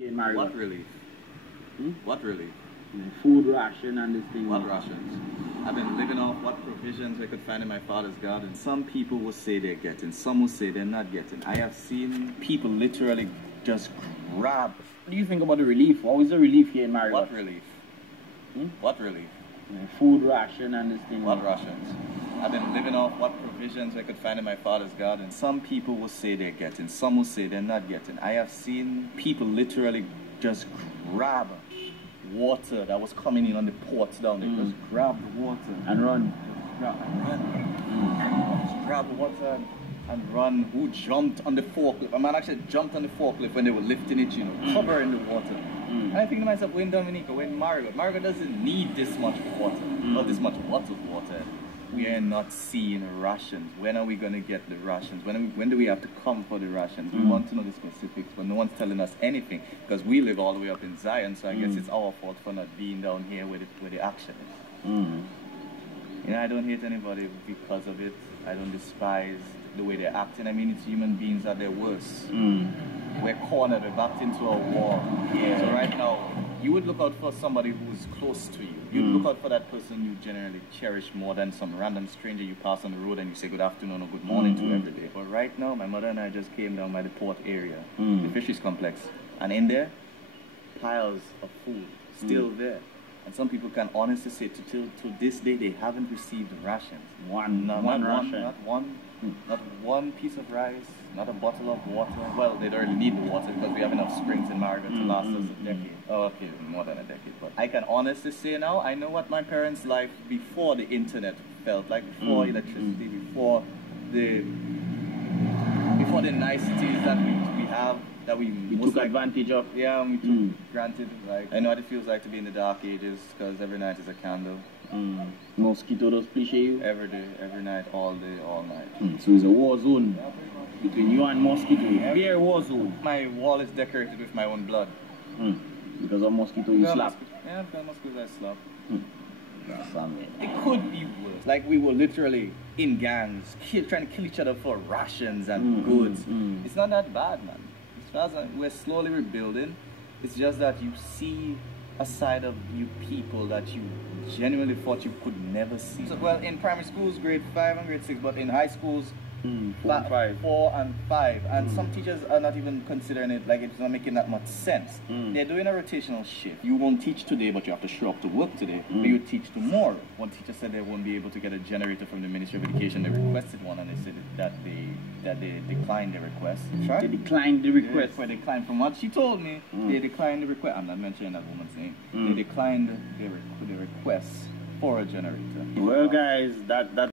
In Marigot. What relief? What relief? Food ration and this thing. What rations? I've been living off what provisions I could find in my father's garden. Some people will say they're getting, some will say they're not getting. I have seen people literally just grab. What do you think about the relief? What was the relief here in Marigot? What relief? What relief? Food ration and this thing. What rations? I've been living off what provisions I could find in my father's garden. Some people will say they're getting, some will say they're not getting. I have seen people literally just grab water that was coming in on the ports down there. Just grab the water and run. Just grab the water and run. Who jumped on the forklift? A man actually jumped on the forklift when they were lifting it, you know, covering the water. And I think to myself, when Dominica, when Marigot doesn't need this much water, or this much bottled water. We are not seeing rations. When are we going to get the rations? When do we have to come for the rations? We want to know the specifics, but no one's telling us anything because we live all the way up in Zion, so I guess it's our fault for not being down here where the action is. You know, I don't hate anybody because of it. I don't despise the way they're acting. I mean, it's human beings at their worst. We're cornered, we're backed into a war. So right now, you would look out for somebody who's close to you. You'd look out for that person you generally cherish more than some random stranger you pass on the road and you say good afternoon or good morning to every day. But right now, my mother and I just came down by the port area, the fisheries complex. And in there, piles of food still there. And some people can honestly say to this day, they haven't received rations. Not one piece of rice, not a bottle of water. Well, they don't really need the water because we have enough springs in Marigot to last us a decade. Oh, okay, more than a decade. But I can honestly say now, I know what my parents' life before the internet felt like, before electricity, before the niceties that we have, that we took advantage of. Yeah, we took granted. Like, I know what it feels like to be in the dark ages because every night is a candle. Mosquito does please you? Every day, every night, all day, all night. So it's a war zone between you and mosquito. Bare war zone. My wall is decorated with my own blood. Because of mosquito you slap? Yeah, because of mosquitoes I slap. It could be worse. Like we were literally in gangs, trying to kill each other for rations and goods. It's not that bad, man. As far as we're slowly rebuilding, it's just that you see a side of you people that you genuinely thought you could never see. So, well, in primary schools, grade 5 and grade 6, but in high schools, 4 and 5. And some teachers are not even considering it, like it's not making that much sense. They're doing a rotational shift. You won't teach today, but you have to show up to work today. But you teach tomorrow. One teacher said they won't be able to get a generator from the Ministry of Education. They requested one, and they said that they declined the request. They declined the request? They declined from what she told me. They declined the request. I'm not mentioning that woman's name. They declined the request for a generator. Well, guys, that